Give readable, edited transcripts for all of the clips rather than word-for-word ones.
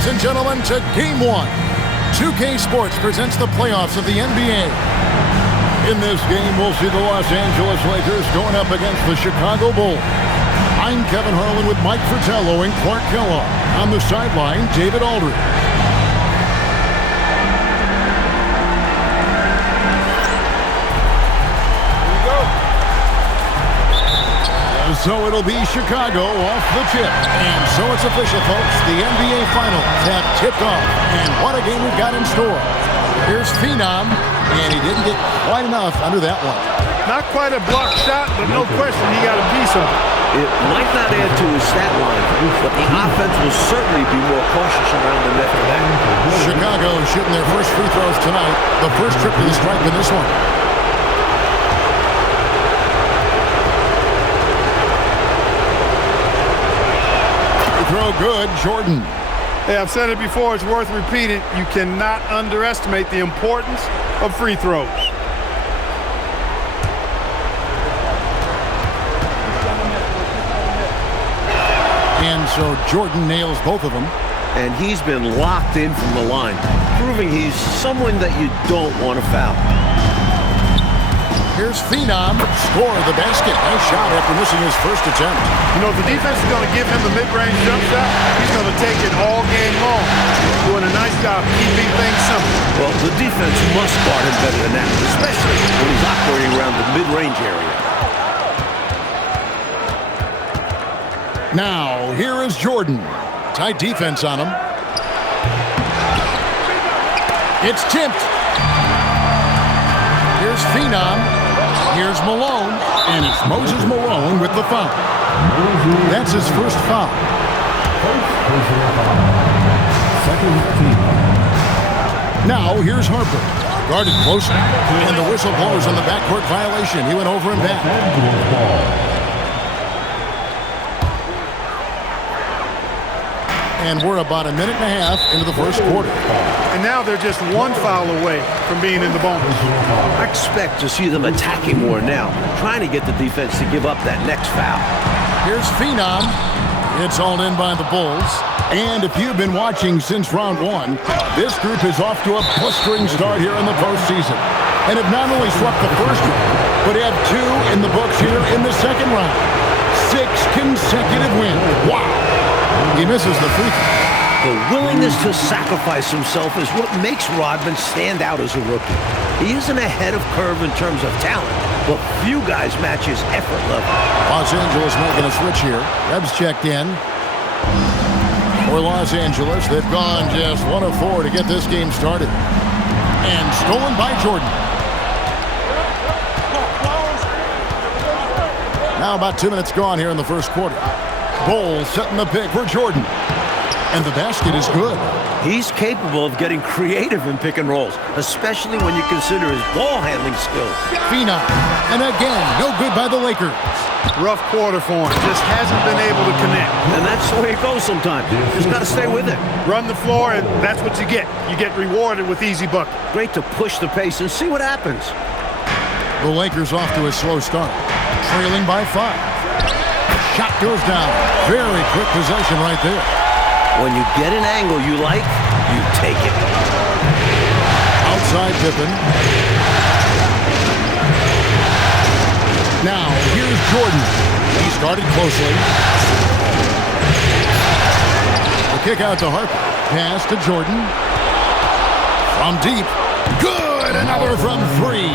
ladies and gentlemen, to Game 1. 2K Sports presents the playoffs of the NBA. In this game, we'll see the Los Angeles Lakers going up against the Chicago Bulls. I'm Kevin Harlan with Mike Fratello and Clark Kellogg. On the sideline, David Aldridge. So it'll be Chicago off the tip. And so it's official, folks. The NBA Finals have tipped off. And what a game we've got in store. Here's Phenom, and he didn't get quite enough under that one. Not quite a blocked shot, but no question he got a piece of it. It might not add to his stat line, but the offense will certainly be more cautious around the net for that. Chicago shooting their first free throws tonight. The first trip to the stripe in this one. Throw good, Jordan. Hey, I've said it before, it's worth repeating. You cannot underestimate the importance of free throws. And so Jordan nails both of them. And he's been locked in from the line, proving he's someone that you don't want to foul. Here's Phenom, score the basket. Nice shot after missing his first attempt. You know, if the defense is going to give him the mid-range jump shot, he's going to take it all game long. Doing a nice job keeping things simple. Well, the defense must guard him better than that, especially when he's operating around the mid-range area. Now, here is Jordan. Tight defense on him. It's tipped. Here's Phenom. Here's Malone, and it's Moses Malone with the foul. That's his first foul. Now, here's Harper. Guarded closely, and the whistle blows on the backcourt violation. He went over and back. And we're about a minute and a half into the first quarter. And now they're just one foul away from being in the bonus. I expect to see them attacking more now, trying to get the defense to give up that next foul. Here's Phenom. It's all in by the Bulls. And if you've been watching since round one, this group is off to a blistering start here in the postseason. And have not only swept the first round, but have two in the books here in the second round. 6 consecutive wins. Wow. He misses the free throw. The willingness to sacrifice himself is what makes Rodman stand out as a rookie. He isn't ahead of curve in terms of talent, but few guys match his effort level. Los Angeles making a switch here. Rebs checked in. For Los Angeles, they've gone just 1 of 4 to get this game started. And stolen by Jordan. Now about 2 minutes gone here in the first quarter. Bulls setting the pick for Jordan. And the basket is good. He's capable of getting creative in pick and rolls, especially when you consider his ball handling skills. Phenom. And again, no good by the Lakers. Rough quarter for him. Just hasn't been able to connect. And that's the way it goes sometimes. Just got to stay with it. Run the floor, and that's what you get. You get rewarded with easy buckets. Great to push the pace and see what happens. The Lakers off to a slow start. Trailing by 5. Shot goes down. Very quick possession right there. When you get an angle you like, you take it. Outside Pippen. Now, here's Jordan. He started closely. The kick out to Harper. Pass to Jordan. From deep. Good! Another from 3.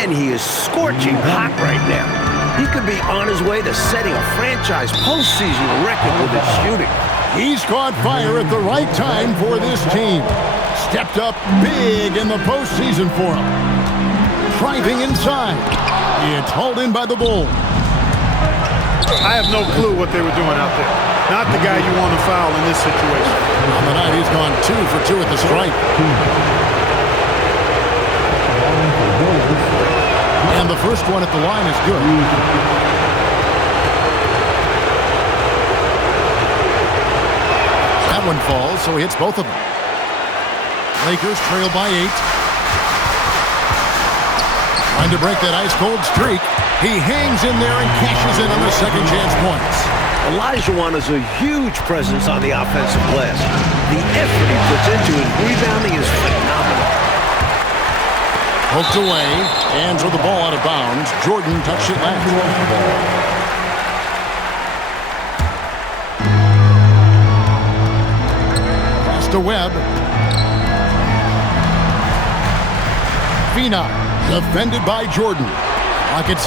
And he is scorching hot right now. He could be on his way to setting a franchise postseason record with his shooting. He's caught fire at the right time for this team. Stepped up big in the postseason for him. Driving inside. It's hauled in by the Bulls. I have no clue what they were doing out there. Not the guy you want to foul in this situation. On the night, he's gone 2 for 2 at the stripe. And the first one at the line is good. That one falls, so he hits both of them. Lakers trail by 8. Trying to break that ice-cold streak. He hangs in there and cashes in on the second chance points. Olajuwon is a huge presence on the offensive glass. The effort he puts into his rebounding is phenomenal. Poked away, and throw the ball out of bounds. Jordan touched it last. Pass to Webb. Phenom, defended by Jordan. Clock at 6.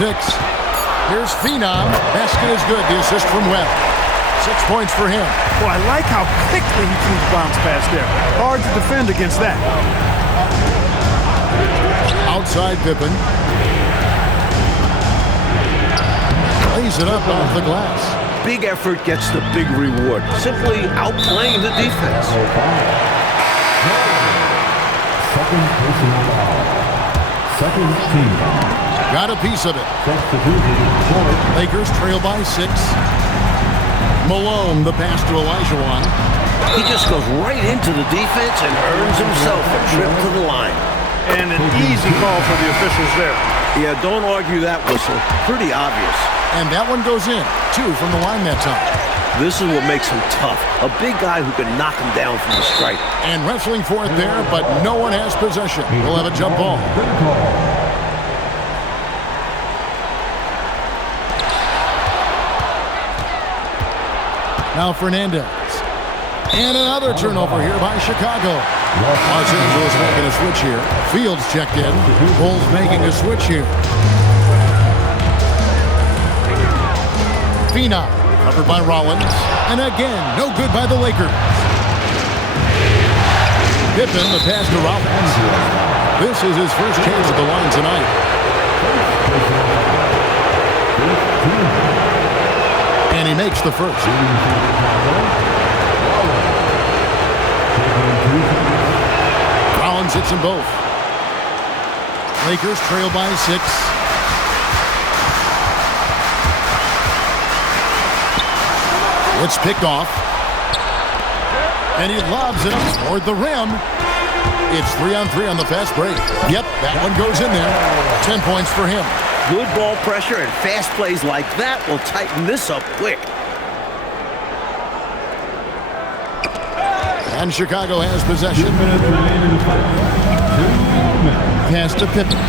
Here's Phenom. Basket is good. The assist from Webb. 6 points for him. Well, I like how quickly he threw the bounce pass there. Hard to defend against that. Outside Pippen. Lays it up off the glass. Big effort gets the big reward. Simply outplaying the defense. Second personal foul. Second team foul. Got a piece of it. Substituted. Lakers trail by 6. Malone, the pass to Olajuwon. He just goes right into the defense and earns himself a trip to the line. And an easy call for the officials there. Yeah, don't argue that whistle. Pretty obvious. And that one goes in. 2 from the line that time. This is what makes him tough. A big guy who can knock him down from the stripe. And wrestling for it there, but no one has possession. We'll have a jump ball. Now Fernandez. And another turnover here by Chicago. Los Angeles making a switch here. Fields checked in. Bulls making a switch here. Phenom, covered by Rollins. And again, no good by the Lakers. Pippen, the pass to Rollins. This is his first chance at the line tonight. And he makes the first. Rollins hits them both. Lakers trail by 6. It's picked off. And he lobs it up toward the rim. It's 3-on-3 on the fast break. Yep, that one goes in there. 10 points for him. Good ball pressure and fast plays like that will tighten this up quick. And Chicago has possession. Pass to Pippen.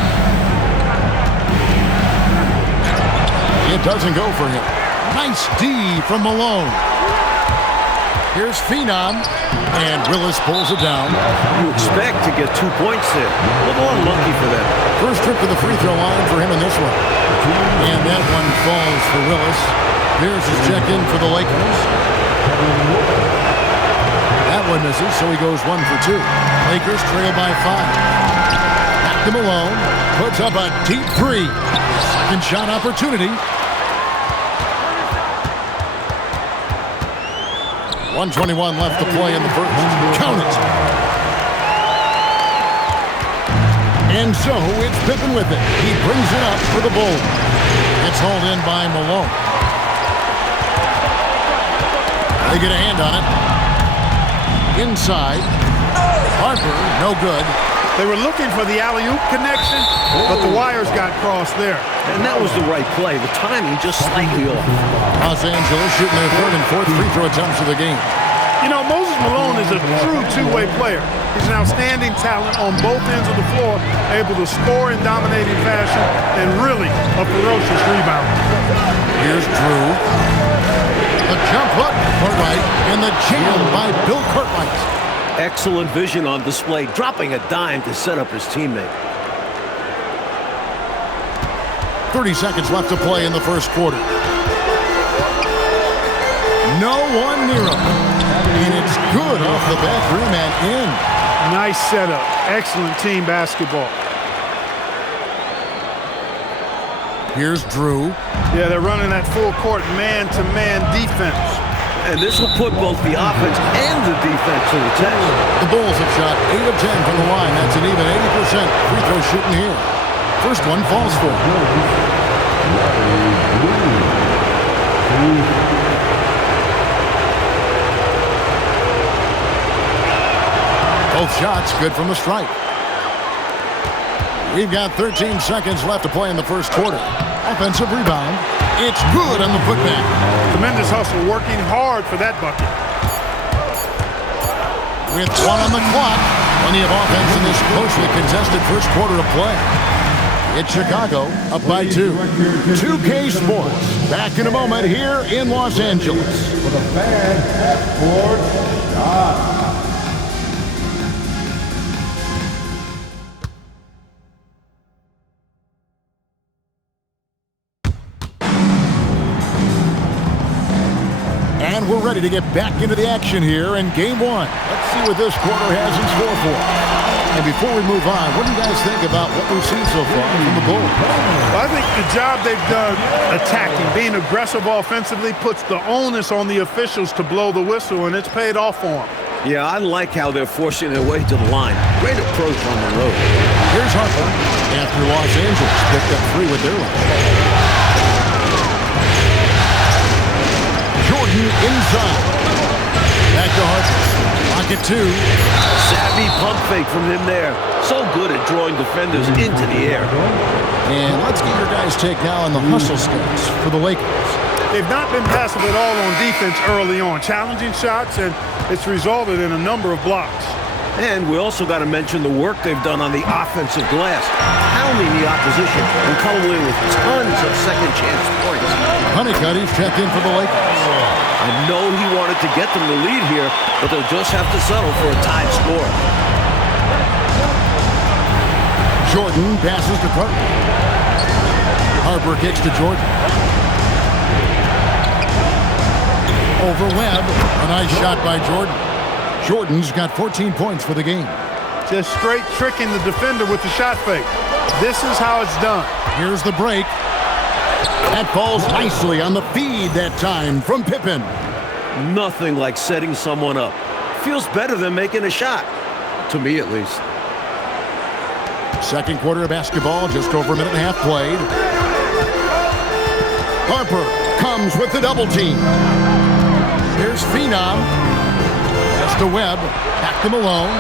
It doesn't go for him. Nice D from Malone. Here's Phenom. And Willis pulls it down. You expect to get 2 points there. A little unlucky for them. First trip to the free throw line for him in this one. And that one falls for Willis. There's his check-in for the Lakers. That one misses, so he goes 1 for 2. Lakers trail by 5. Back to Malone. Puts up a deep 3. Second shot opportunity. 1:21 left to play in the first. Count it. And so it's Pippen with it. He brings it up for the Bulls. It's hauled in by Malone. They get a hand on it. Inside. Harper, no good. They were looking for the alley-oop connection, but the wires got crossed there. And that was the right play. The timing just slightly off. Los Angeles shooting their third and fourth free throw attempts of the game. You know, Moses Malone is a true two-way player. He's an outstanding talent on both ends of the floor, able to score in dominating fashion, and really a ferocious rebounder. Here's Drew. The jump hook, Cartwright, and the jam by Bill Cartwright. Excellent vision on display, dropping a dime to set up his teammate. 30 seconds left to play in the first quarter. No one near him. And it's good off the back rim and in. Nice setup. Excellent team basketball. Here's Drew. Yeah, they're running that full-court man-to-man defense. And this will put both the offense and the defense to the test. The Bulls have shot 8 of 10 from the line. That's an even 80% free throw shooting here. First one falls for him. Both shots good from the stripe. We've got 13 seconds left to play in the first quarter. Offensive rebound. It's good on the putback. Tremendous hustle, working hard for that bucket. with 1 on the clock. Plenty of offense in this closely contested first quarter of play. It's Chicago up by 2. 2K Sports back in a moment here in Los Angeles. For the fans at Sports Shot. And we're ready to get back into the action here in Game 1. Let's see what this quarter has in store for us. And before we move on, what do you guys think about what we've seen so far from the Bulls? Well, I think the job they've done attacking, being aggressive offensively, puts the onus on the officials to blow the whistle, and it's paid off for them. Yeah, I like how they're forcing their way to the line. Great approach on the road. Here's Harper after Los Angeles picked up 3 with their lunch. Jordan inside. Back to Harper. Pocket 2. Savvy pump fake from him there. So good at drawing defenders into the air. And let's get your guys' take now on the hustle skills for the Lakers. They've not been passive at all on defense early on. Challenging shots, and it's resulted in a number of blocks. And we also got to mention the work they've done on the offensive glass, pounding the opposition and coming away with tons of second-chance points. Honeycutt checked in for the Lakers. I know he wanted to get them the lead here, but they'll just have to settle for a tied score. Jordan passes to Carter. Harper kicks to Jordan. Over Webb. A nice shot by Jordan. Jordan's got 14 points for the game. Just straight tricking the defender with the shot fake. This is how it's done. Here's the break. That falls nicely on the feed that time from Pippen. Nothing like setting someone up. Feels better than making a shot. To me, at least. Second quarter of basketball, just over a minute and a half played. Harper comes with the double team. Here's Phenom. Pass to Webb. Back to Malone.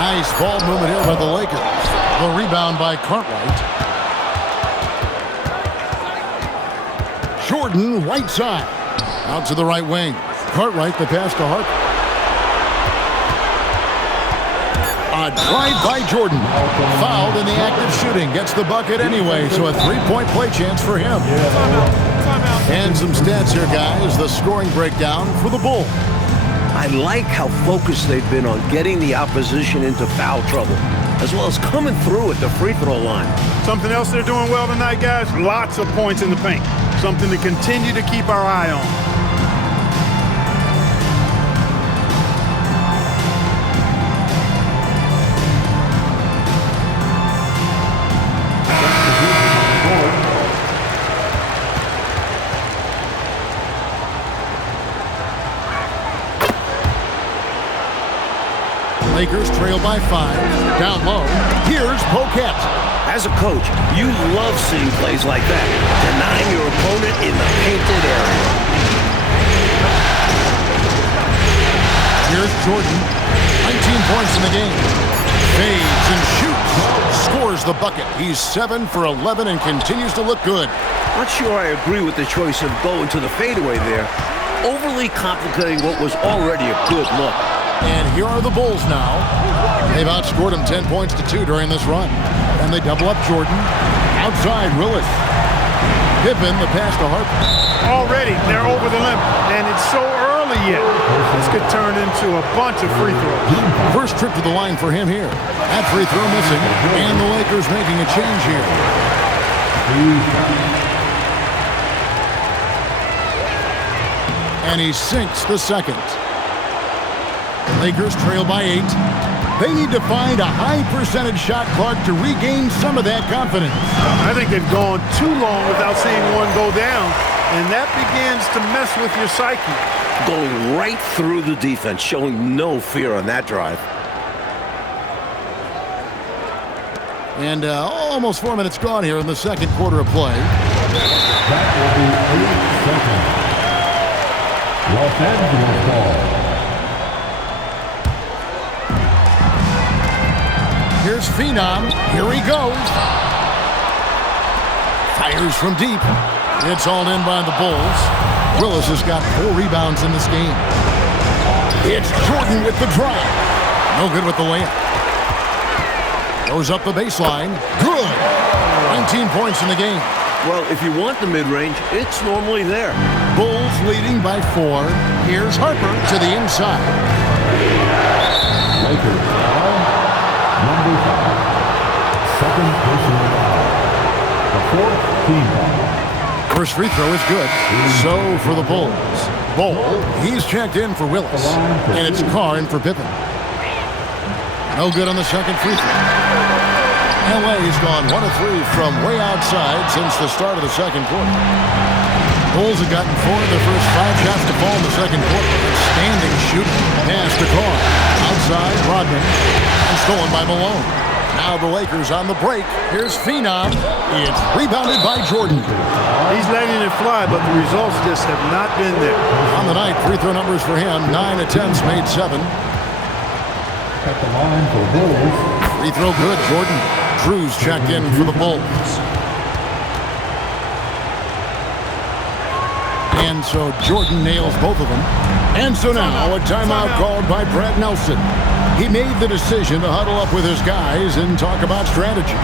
Nice ball movement here by the Lakers. The rebound by Cartwright. Jordan, right side. Out to the right wing. Cartwright, the pass to Harper. A drive by Jordan. Fouled in the act of shooting. Gets the bucket anyway, so a 3-point play chance for him. And some stats here, guys. The scoring breakdown for the Bulls. I like how focused they've been on getting the opposition into foul trouble, as well as coming through at the free throw line. Something else they're doing well tonight, guys, lots of points in the paint. Something to continue to keep our eye on. Lakers trail by 5. Down low. Here's Poquet. As a coach, you love seeing plays like that, denying your opponent in the painted area. Here's Jordan. 19 points in the game. Fades and shoots. Scores the bucket. He's 7 for 11 and continues to look good. Not sure I agree with the choice of going to the fadeaway there. Overly complicating what was already a good look. And here are the Bulls now. They've outscored them 10 points to 2 during this run. And they double up Jordan. Outside, Willis. Pippen, the pass to Harper. Already, they're over the limit, and it's so early yet. This could turn into a bunch of free throws. First trip to the line for him here. That free throw missing, and the Lakers making a change here. And he sinks the second. Lakers trail by 8. They need to find a high percentage shot, Clark, to regain some of that confidence. I think they've gone too long without seeing one go down, and that begins to mess with your psyche. Going right through the defense, showing no fear on that drive. And almost 4 minutes gone here in the second quarter of play. That will be 8 seconds. Los Angeles ball. Here's Phenom. Here he goes. Fires from deep. It's all in by the Bulls. Willis has got 4 rebounds in this game. It's Jordan with the drive. No good with the layup. Goes up the baseline. Good. 19 points in the game. Well, if you want the mid-range, it's normally there. Bulls leading by 4. Here's Harper to the inside. Lakers foul. Number 5. Second personal foul. The fourth team foul. First free throw is good. So for the Bulls. Bol, he's checked in for Willis. And it's Carr in for Pippen. No good on the second free throw. LA's gone 1 of 3 from way outside since the start of the second quarter. Bulls have gotten 4 of their first 5 shots to fall in the second quarter. Standing shooting. Pass to Carr. Outside, Rodman. And stolen by Malone. Now the Lakers on the break. Here's Phenom. It's rebounded by Jordan. He's letting it fly, but the results just have not been there. On the night, free throw numbers for him. 9 attempts, made 7. At the line for Bulls. Free throw good, Jordan. Drew's checked in for the Bulls. And so Jordan nails both of them. And so now a timeout called by Brad Nelson. He made the decision to huddle up with his guys and talk about strategy.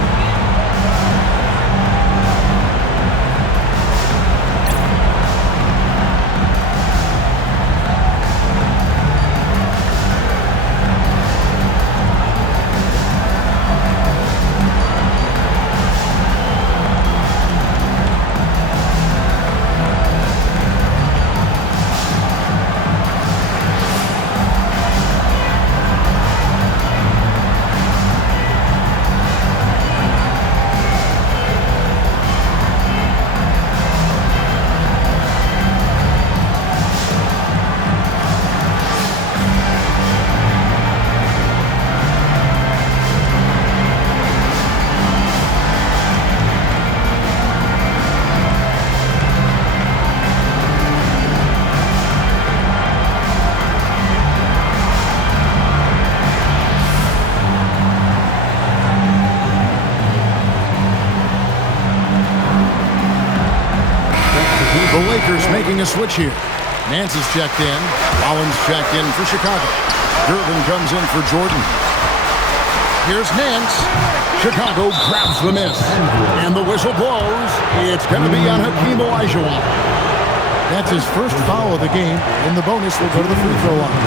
The Lakers making a switch here. Nance is checked in. Rollins checked in for Chicago. Durbin comes in for Jordan. Here's Nance. Chicago grabs the miss. And the whistle blows. It's going to be on Hakeem Olajuwon. That's his first foul of the game. And the bonus will go to the free throw line.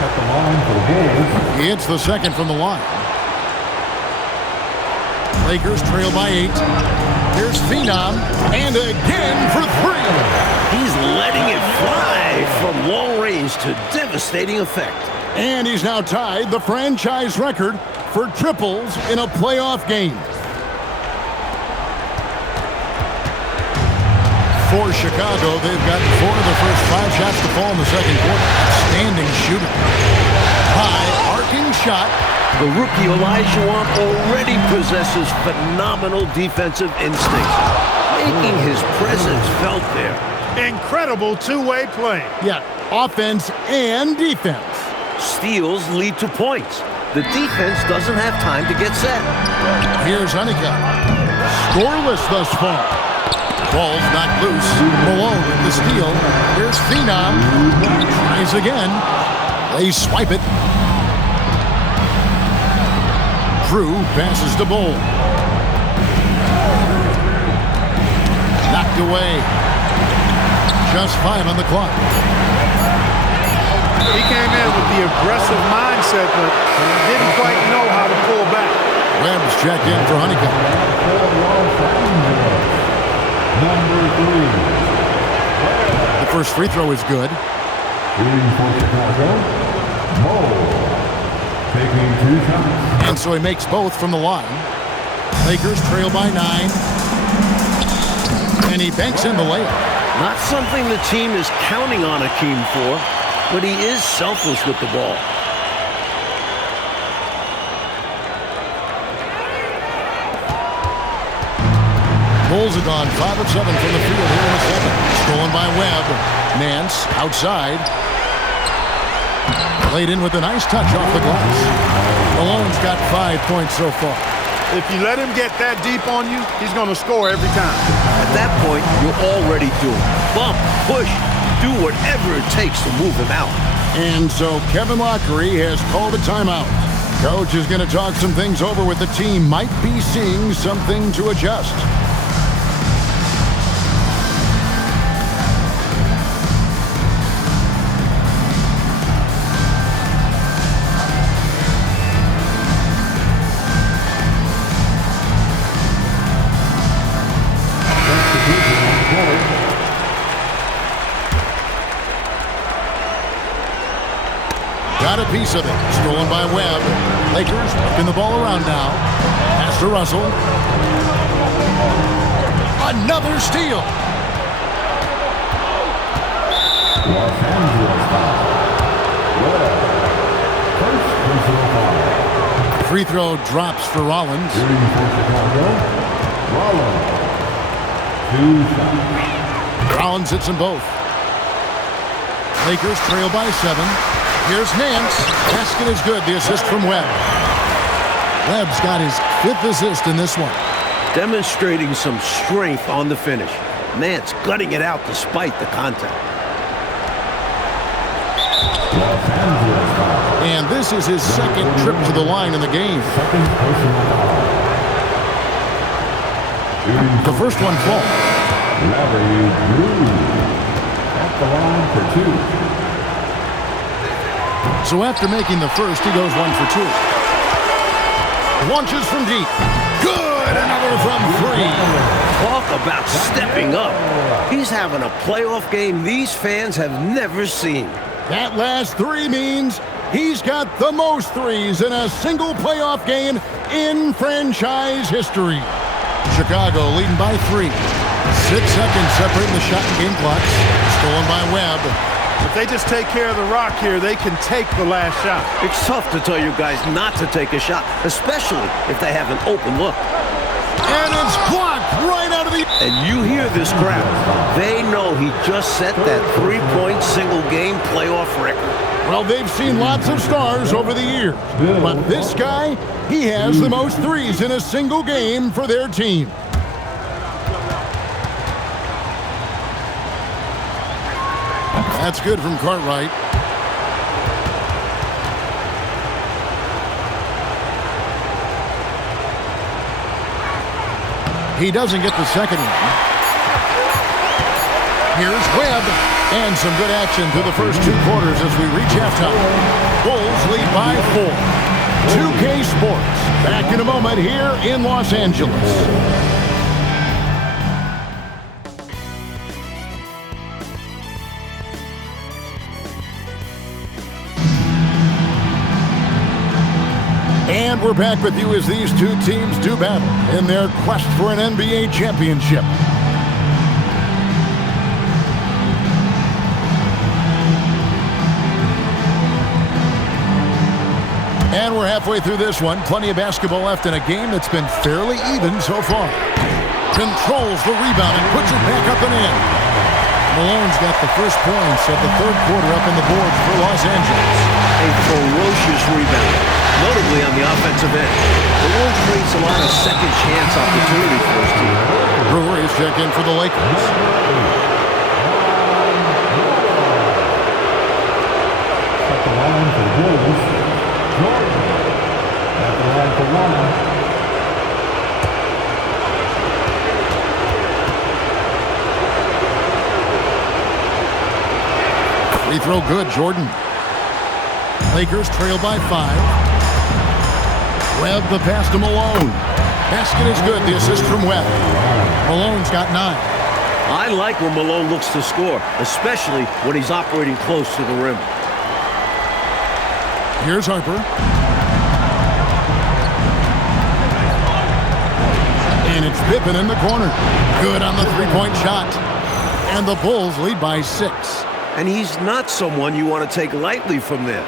At the line for Bulls. It's the second from the line. Lakers trail by 8. Here's Phenom, and again for 3. He's letting it fly from long range to devastating effect. And he's now tied the franchise record for triples in a playoff game. For Chicago, they've gotten 4 of their first 5 shots to fall in the second quarter. Outstanding shooting. High arcing shot. The rookie Olajuwon already possesses phenomenal defensive instincts, making his presence felt there. Incredible two-way play. Yeah, offense and defense. Steals lead to points. The defense doesn't have time to get set. Here's Honeycutt. Scoreless thus far. Ball's not loose. Malone with the steal. Here's Phenom. Tries again. They swipe it. Drew passes to Bol. Knocked away. Just 5 on the clock. He came in with the aggressive mindset, but didn't quite know how to pull back. Webb's checked in for Honeycutt. Number 3. The first free throw is good. Shooting for Chicago. Bol. Taking 2 shots. And so he makes both from the line. Lakers trail by 9. And he banks in the layup. Not something the team is counting on Hakeem for, but he is selfless with the ball. Bulls have gone 5 of 7 from the field here in the second. Stolen by Webb. Nance outside. Laid in with a nice touch off the glass. Malone's got 5 points so far. If you let him get that deep on you, he's going to score every time. At that point, you're already doomed. Bump, push, do whatever it takes to move him out. And so Kevin Lockery has called a timeout. Coach is going to talk some things over with the team. Might be seeing something to adjust. Got a piece of it. Stolen by Webb. Lakers working the ball around now. Pass to Russell. Another steal. Los Angeles foul. First personal foul. Free throw drops for Rollins. Shooting for Chicago. Rollins. 2 shots. Rollins hits them both. Lakers trail by 7. Here's Nance. Basket is good. The assist from Webb. Webb's got his 5th assist in this one. Demonstrating some strength on the finish. Nance gutting it out despite the contact. Los Angeles foul. And this is his 2nd trip to the line in the game. Second personal foul. Shooting The first one falls. Larry Drew. At the line for 2. So after making the first, he goes 1 for 2. Launches from deep. Good! Another from 3. Talk about stepping up. He's having a playoff game these fans have never seen. That last 3 means he's got the most threes in a single playoff game in franchise history. Chicago leading by 3. 6 seconds separating the shot and game clocks. Stolen by Webb. If they just take care of the rock here, they can take the last shot. It's tough to tell you guys not to take a shot, especially if they have an open look. And it's blocked right out of the... And you hear this crowd. They know he just set that 3-point single-game playoff record. Well, they've seen lots of stars over the years. But this guy, he has the most threes in a single game for their team. That's good from Cartwright. He doesn't get the second one. Here's Webb. And some good action through the first 2 quarters as we reach halftime. Bulls lead by 4. 2K Sports. Back in a moment here in Los Angeles. And we're back with you as these 2 teams do battle in their quest for an NBA championship. And we're halfway through this one. Plenty of basketball left in a game that's been fairly even so far. Controls the rebound and puts it back up and in. Malone's got the first points of the 3rd quarter up on the board for Los Angeles. A ferocious rebound, notably on the offensive end. Malone creates a lot of second chance opportunity for his team. Brewers check in for the Lakers. At the line for the Bulls. Jordan. At the line for 1. Free throw good, Jordan. Lakers trail by 5. Webb the pass to Malone. Basket is good. The assist from Webb. Malone's got 9. I like when Malone looks to score, especially when he's operating close to the rim. Here's Harper. And it's Pippen in the corner. Good on the 3-point shot. And the Bulls lead by 6. And he's not someone you want to take lightly from there.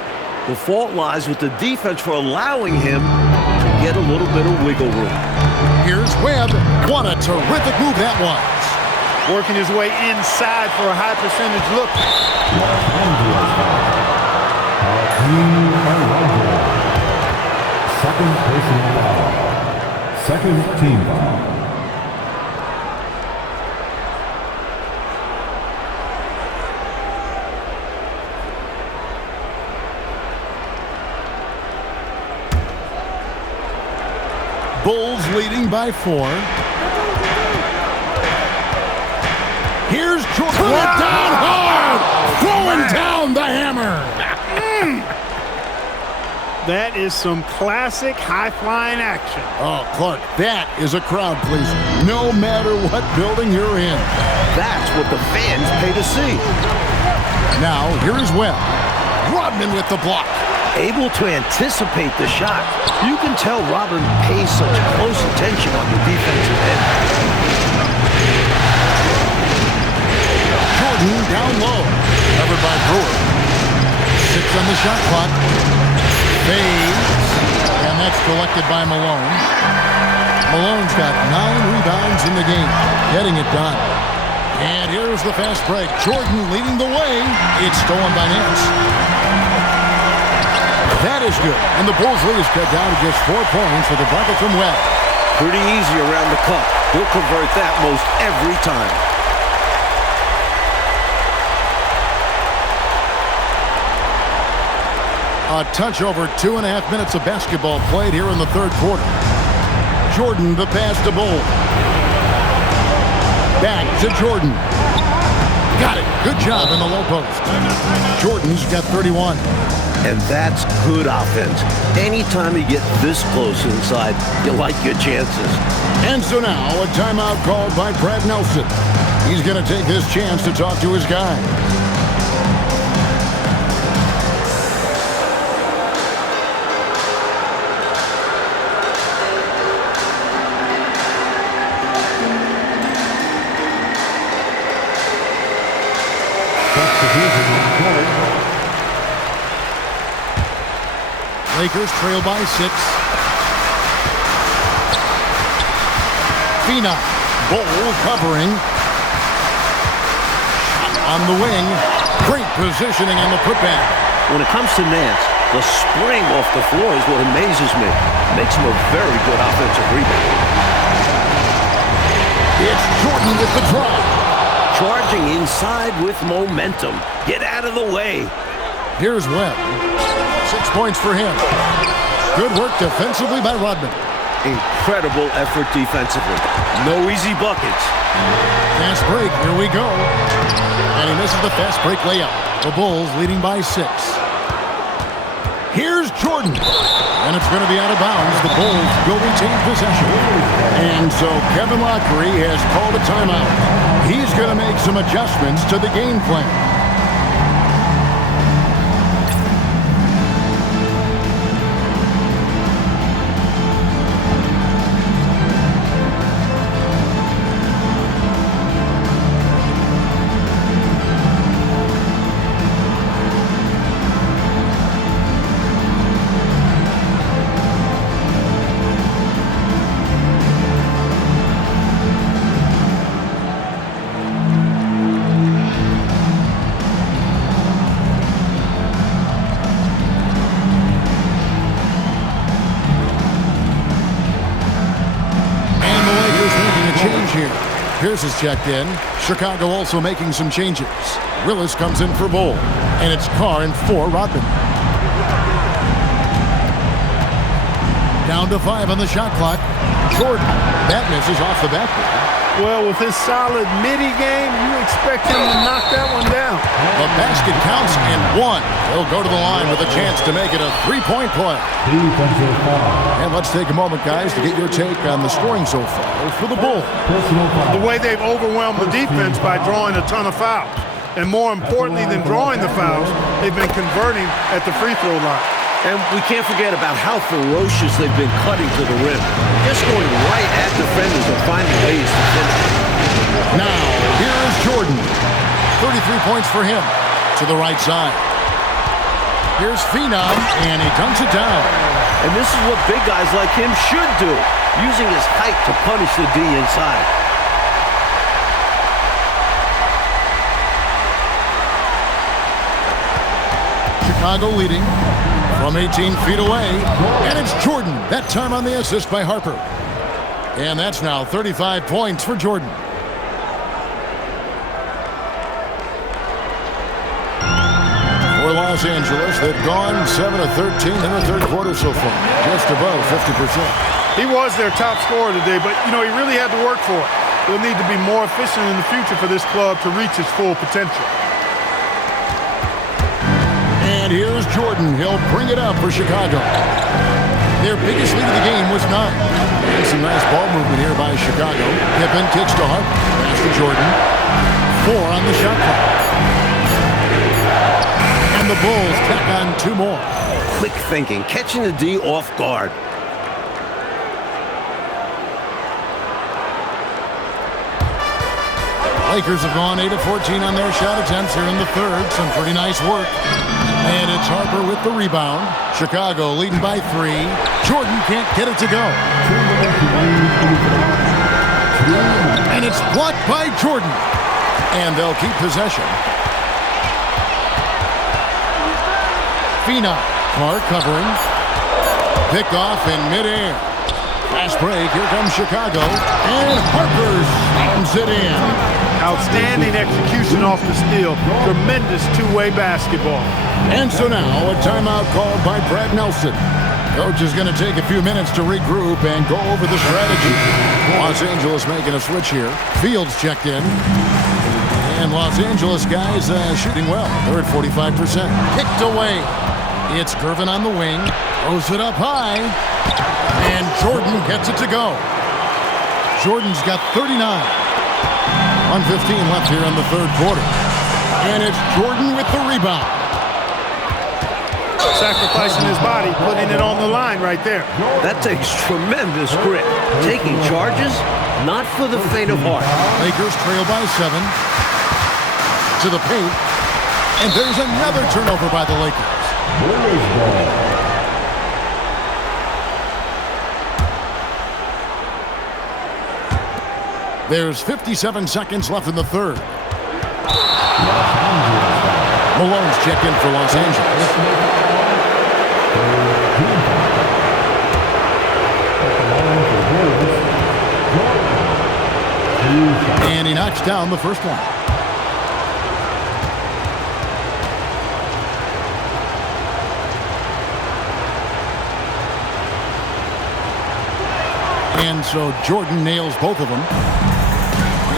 The fault lies with the defense for allowing him to get a little bit of wiggle room. Here's Webb. What a terrific move that was. Working his way inside for a high percentage look. Los Angeles foul. Hakeem Olajuwon. Second personal foul. Second team foul. Bulls leading by 4. Here's Jordan. Put it down hard. Throwing down the hammer. That is some classic high-flying action. Oh, Clark, that is a crowd pleaser. No matter what building you're in. That's what the fans pay to see. Now, here is Webb. Rodman with the block. Able to anticipate the shot. You can tell Rodman pays such close attention on the defensive end. Jordan down low. Covered by Brewer. 6 on the shot clock. Fades. And that's collected by Malone. Malone's got 9 rebounds in the game. Getting it done. And here's the fast break. Jordan leading the way. It's stolen by Nance. That is good. And the Bulls lead is cut down to just 4 points with a bucket from Webb. Pretty easy around the cup. He'll convert that most every time. A touch over 2.5 minutes of basketball played here in the third quarter. Jordan the pass to Bull. Back to Jordan. Got it. Good job in the low post. Jordan's got 31. And that's good offense. Anytime you get this close inside, you like your chances. And so now a timeout called by Brad Nelson. He's going to take this chance to talk to his guy. Lakers trail by 6. Fina. Bull covering. Shot on the wing. Great positioning on the putback. When it comes to Nance, the spring off the floor is what amazes me. Makes him a very good offensive rebound. It's Jordan with the drive. Charging inside with momentum. Get out of the way. Here's Webb. 6 points for him. Good work defensively by Rodman. Incredible effort defensively. No easy buckets. Fast break. Here we go. And he misses the fast break layup. The Bulls leading by 6. Here's Jordan. And it's going to be out of bounds. The Bulls will retain possession. And so Kevin Lockery has called a timeout. He's going to make some adjustments to the game plan. Pierce is checked in. Chicago also making some changes. Willis comes in for Bull. And it's Carr in for Rodman. Down to 5 on the shot clock. Jordan. That misses off the backboard. Well, with his solid midi game, you expect him to knock that one down. The basket counts and 1. He'll go to the line with a chance to make it a 3-point play. And let's take a moment, guys, to get your take on the scoring so far for the Bulls. The way they've overwhelmed the defense by drawing a ton of fouls. And more importantly than drawing the fouls, they've been converting at the free throw line. And we can't forget about how ferocious they've been cutting to the rim. Just going right at defenders and finding ways to finish. Now, here is Jordan. 33 points for him to the right side. Here's Phenom, and he dunks it down. And this is what big guys like him should do, using his height to punish the D inside. Chicago leading from 18 feet away, and it's Jordan, that time on the assist by Harper. And that's now 35 points for Jordan. For Los Angeles, they've gone 7 of 13 in the third quarter so far, just above 50%. He was their top scorer today, but, you know, he really had to work for it. He'll need to be more efficient in the future for this club to reach its full potential. And here's Jordan. He'll bring it up for Chicago. Their biggest lead of the game was 9. And some nice ball movement here by Chicago. Pippen kicks to Harper. Pass to Jordan. 4 on the shot clock. And the Bulls tack on 2 more. Quick thinking, catching the D off guard. Lakers have gone 8 of 14 on their shot attempts here in the third. Some pretty nice work. And it's Harper with the rebound. Chicago leading by 3. Jordan can't get it to go. And it's blocked by Jordan. And they'll keep possession. Phenom. Clark covering. Picked off in midair. Fast break. Here comes Chicago. And Harper slams it in. Outstanding execution off the steal. Tremendous two-way basketball. And so now a timeout called by Brad Nelson. Coach is going to take a few minutes to regroup and go over the strategy. Los Angeles making a switch here. Fields checked in. And Los Angeles guys shooting well. They're at 45%. Kicked away. It's Gervin on the wing. Throws it up high. And Jordan gets it to go. Jordan's got 39. 1:15 left here in the third quarter. And it's Jordan with the rebound. Sacrificing his body, putting it on the line right there. That takes tremendous grit. Taking charges, not for the faint of heart. Lakers trail by 7. To the paint. And there's another turnover by the Lakers. Warriors ball. There's 57 seconds left in the third. Malone's checked in for Los Angeles. And he knocks down the first one. And so Jordan nails both of them.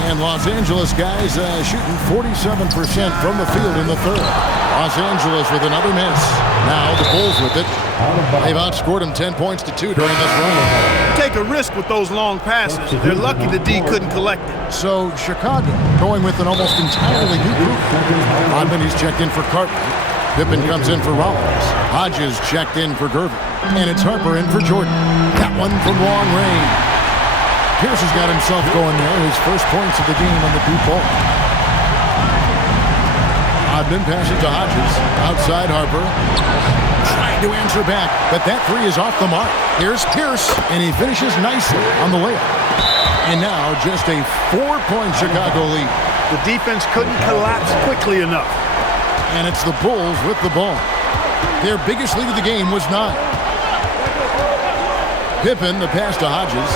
And Los Angeles guys shooting 47% from the field in the third. Los Angeles with another miss. Now the Bulls with it. They've outscored them 10 points to 2 during this run. Take a risk with those long passes. They're lucky the D couldn't collect it. So Chicago going with an almost entirely new group. Rodman, he's checked in for Carter. Pippen comes in for Rollins. Hodges checked in for Gervin. And it's Harper in for Jordan. That one from long range. Pierce has got himself going there. His first points of the game on the deep ball. Rodman passes to Hodges. Outside Harper. Trying to answer back, but that 3 is off the mark. Here's Pierce, and he finishes nicely on the layup. And now just a 4-point Chicago lead. The defense couldn't collapse quickly enough. And it's the Bulls with the ball. Their biggest lead of the game was 9. Pippen, the pass to Hodges.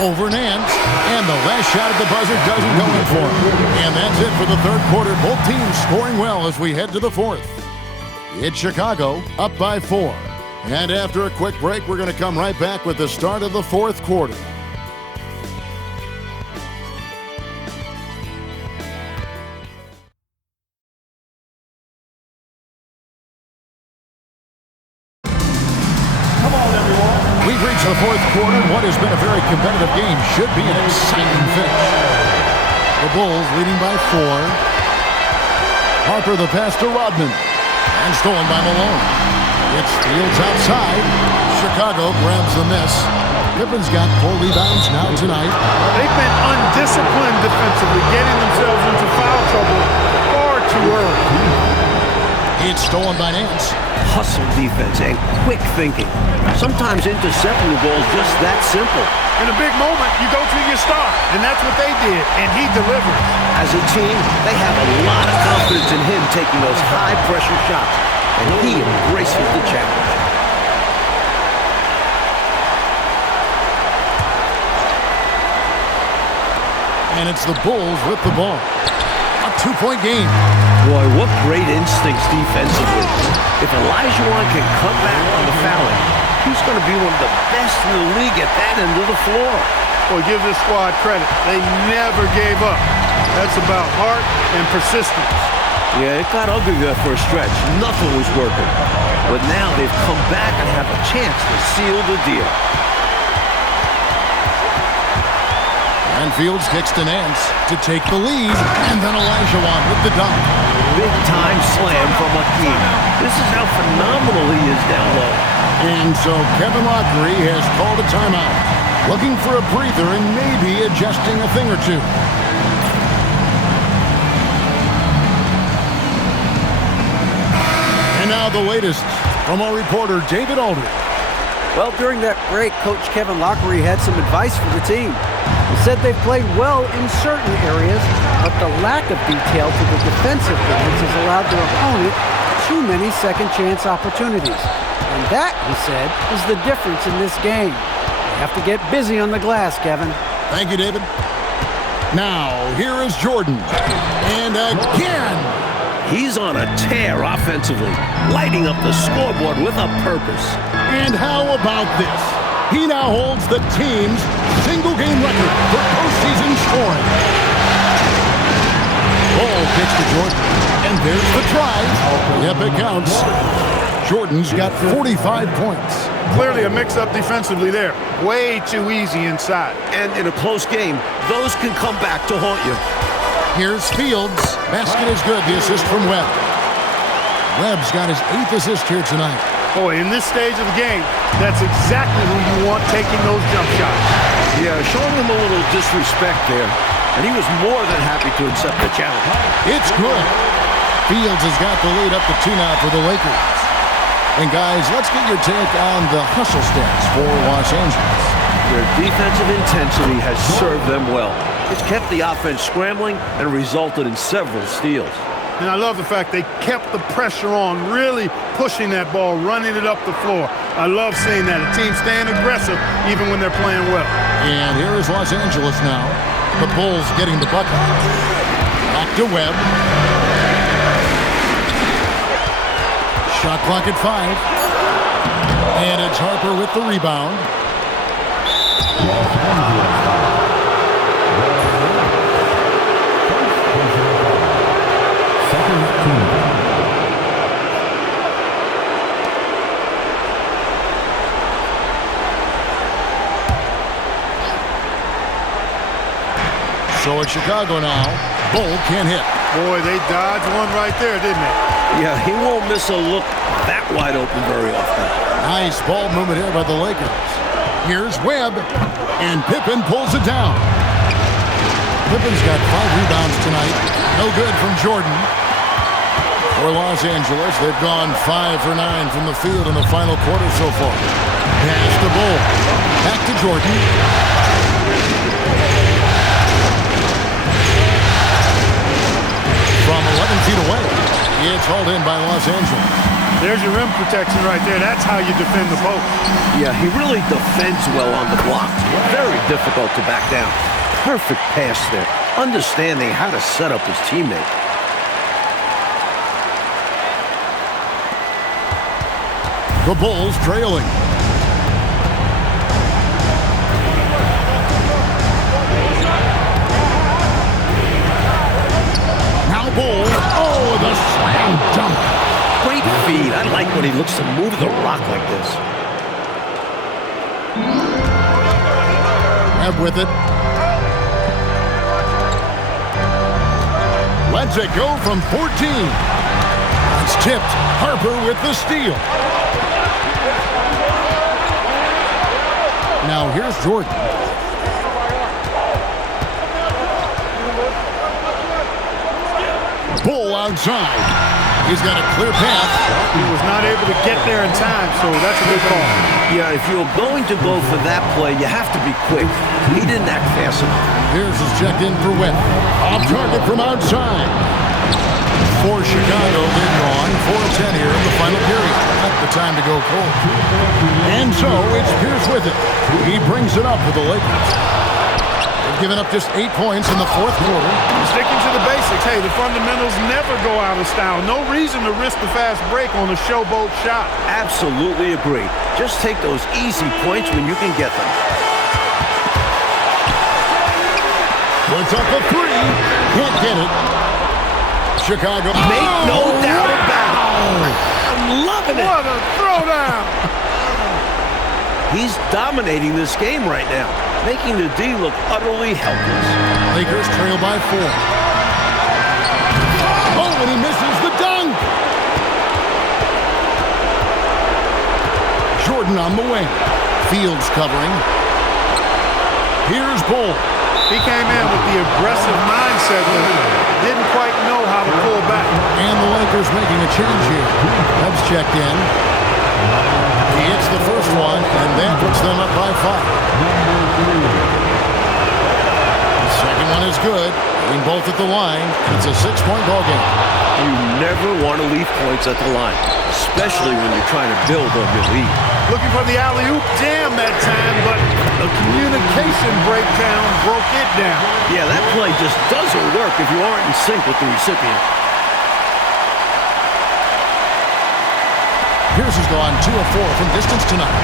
Over Nance, and the last shot at the buzzer doesn't go in for him. And that's it for the third quarter. Both teams scoring well as we head to the fourth. It's Chicago up by 4. And after a quick break, we're going to come right back with the start of the fourth quarter. We've reached the fourth quarter, and what has been a very competitive game should be an exciting finish. The Bulls leading by 4. Harper the pass to Rodman, and stolen by Malone. It's Fields outside. Chicago grabs the miss. Pippen's got 4 rebounds now tonight. They've been undisciplined defensively, getting themselves into foul trouble far too early. It's stolen by Nance. Hustle defense and quick thinking. Sometimes intercepting the ball is just that simple. In a big moment, you go to your star, and that's what they did, and he delivered. As a team, they have a lot of confidence in him taking those high-pressure shots, and he embraces the challenge. And it's the Bulls with the ball. A 2-point game. Boy, what great instincts defensively. If Olajuwon can come back on the fouling, He's going to be one of the best in the league at that end of the floor. Well, give this squad credit. They never gave up. That's about heart and persistence. Yeah, it got ugly there for a stretch. Nothing was working. But now they've come back and have a chance to seal the deal. And Fields kicks to Nance to take the lead. And then Olajuwon with the dunk. Big-time slam from Hakeem. This is how phenomenal he is down low. And so Kevin Lockery has called a timeout, looking for a breather and maybe adjusting a thing or two. And now the latest from our reporter, David Aldridge. Well, during that break, Coach Kevin Lockery had some advice for the team. He said they played well in certain areas, but the lack of detail to the defensive ends has allowed their opponent too many second-chance opportunities. And that, he said, is the difference in this game. You have to get busy on the glass, Kevin. Thank you, David. Now, here is Jordan. And again! He's on a tear offensively, lighting up the scoreboard with a purpose. And how about this? He now holds the team's single-game record for postseason scoring. Ball kicks to Jordan. And there's the try. Yep, it counts. Jordan's got 45 points. Clearly a mix-up defensively there. Way too easy inside. And in a close game, those can come back to haunt you. Here's Fields. Basket is good. The assist from Webb. Webb's got his 8th assist here tonight. Boy, in this stage of the game, that's exactly who you want taking those jump shots. Yeah, showing him a little disrespect there. And he was more than happy to accept the challenge. It's good. Fields has got the lead up to 2 now for the Lakers. And guys, let's get your take on the hustle stats for Los Angeles. Their defensive intensity has served them well. It's kept the offense scrambling and resulted in several steals. And I love the fact they kept the pressure on, really pushing that ball, running it up the floor. I love seeing that. A team staying aggressive even when they're playing well. And here is Los Angeles now. The Bulls getting the bucket. Back to Webb. Shot clock at 5. And it's Harper with the rebound. So it's Chicago now. Bull can't hit. Boy, they dodged one right there, didn't they? Yeah, he won't miss a look that wide open very often. Nice ball movement here by the Lakers. Here's Webb, and Pippen pulls it down. Pippen's got 5 rebounds tonight. No good from Jordan. For Los Angeles, they've gone 5 for 9 from the field in the final quarter so far. Pass the Bull. Back to Jordan. From 11 feet away, it's hauled in by Los Angeles. There's your rim protection right there. That's how you defend the post. Yeah, he really defends well on the block. Very difficult to back down. Perfect pass there. Understanding how to set up his teammate. The Bulls trailing. Now Bull. Oh, the slam dunk. Great feed. I like when he looks to move the rock like this. Webb with it. Lets it go from 14. It's tipped. Harper with the steal. Now here's Jordan. Bull outside. He's got a clear path. He was not able to get there in time, so that's a good call. Yeah, if you're going to go for that play, you have to be quick. He didn't act fast enough. Here's his check in for Webb. Off target from outside. For Chicago, they've gone 4-10 here in the final period. Not the time to go cold. And so it's Pierce with it. He brings it up for the Lakers. They've given up just 8 points in the fourth quarter. Sticking to the basics. Hey, the fundamentals never go out of style. No reason to risk the fast break on a showboat shot. Absolutely agree. Just take those easy points when you can get them. Puts up a three. Can't get it. Chicago. Make no doubt about it. I'm loving it. What a throwdown. He's dominating this game right now, making the D look utterly helpless. Lakers trail by 4. Oh, and he misses the dunk. Jordan on the wing. Fields covering. Here's Bull. He came in with the aggressive mindset, but didn't quite know how to pull back. And the Lakers making a change here. Hebb's checked in. He hits the first one, and that puts them up by 5. The second one is good. Hitting both at the line. It's a 6-point ball game. You never want to leave points at the line, especially when you're trying to build on your lead. Looking for the alley-oop jam that time, but the communication breakdown broke it down. Yeah, that play just doesn't work if you aren't in sync with the recipient. Pierce has gone 2 of 4 from distance tonight.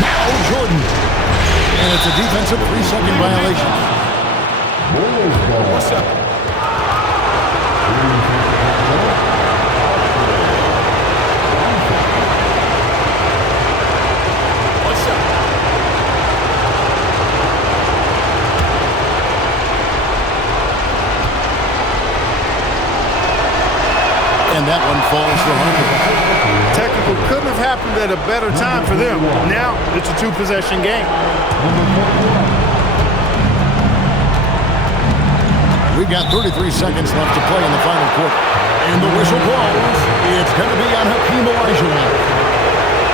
Now Jordan. And it's a defensive 3-second violation. What's up? What's up? And that one falls for Hunter. Technical couldn't have happened at a better time for them. Now it's a 2-possession game. We've got 33 seconds left to play in the final quarter. And the whistle blows. It's going to be on Hakeem Olajuwon.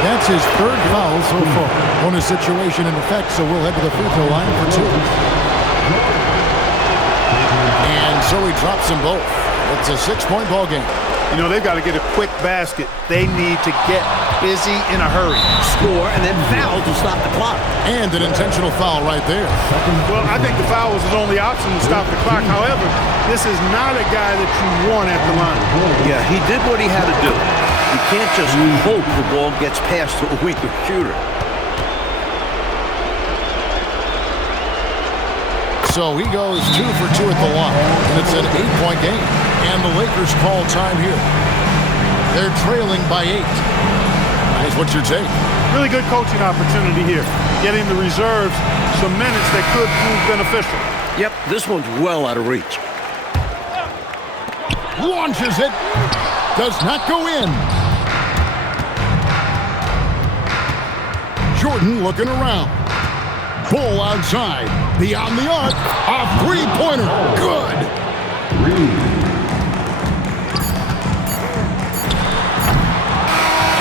That's his 3rd foul so far. Bonus situation in effect, so we'll head to the free throw line for 2. And so he drops them both. It's a 6-point ball game. You know, they've got to get a quick basket. They need to get busy in a hurry. Score and then foul to stop the clock. And an intentional foul right there. Well, I think the foul was his only option to stop the clock. However, this is not a guy that you want at the line. Yeah, he did what he had to do. You can't just hope the ball gets past to a weaker shooter. So he goes 2 for 2 at the line. And it's an 8-point game. And the Lakers call time here. They're trailing by 8. Guys, what's your take? Really good coaching opportunity here. Getting the reserves some minutes that could prove beneficial. Yep, this one's well out of reach. Launches it. Does not go in. Jordan looking around. Bull outside. Beyond the arc. A 3-pointer. Good.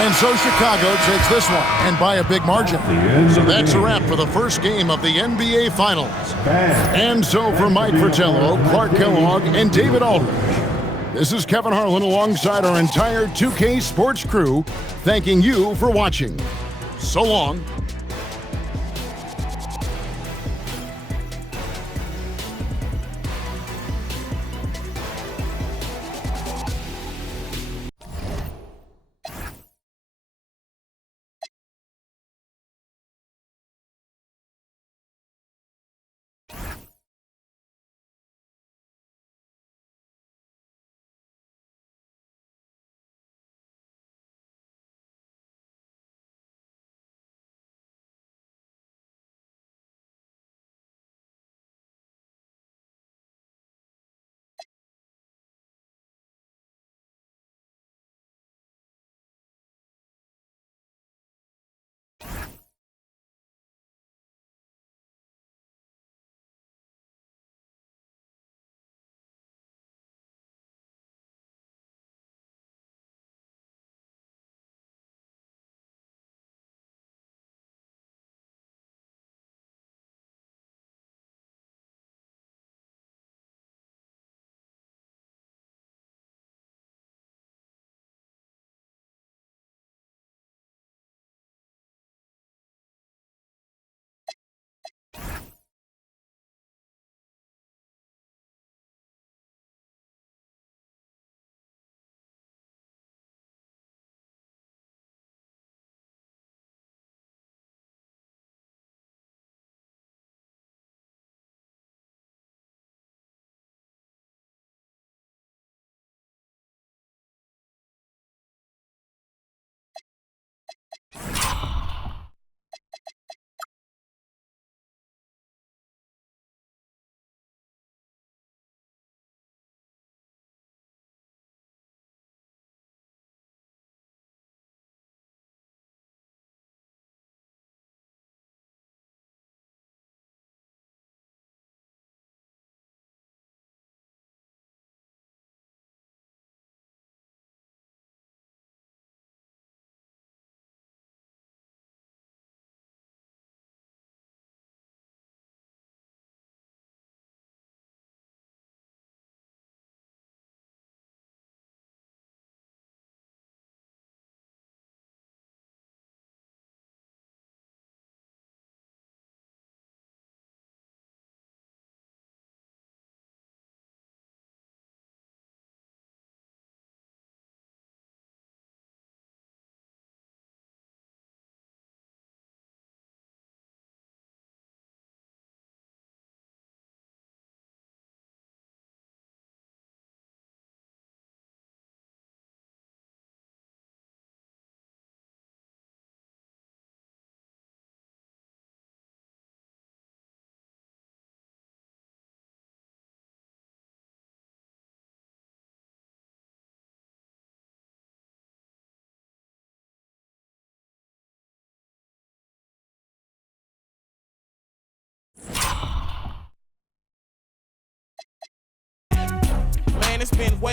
And so Chicago takes this one, and by a big margin. So that's a wrap for the first game of the NBA Finals. And so for Mike Fratello, Clark Kellogg, and David Aldridge, this is Kevin Harlan alongside our entire 2K Sports crew, thanking you for watching. So long. it's been way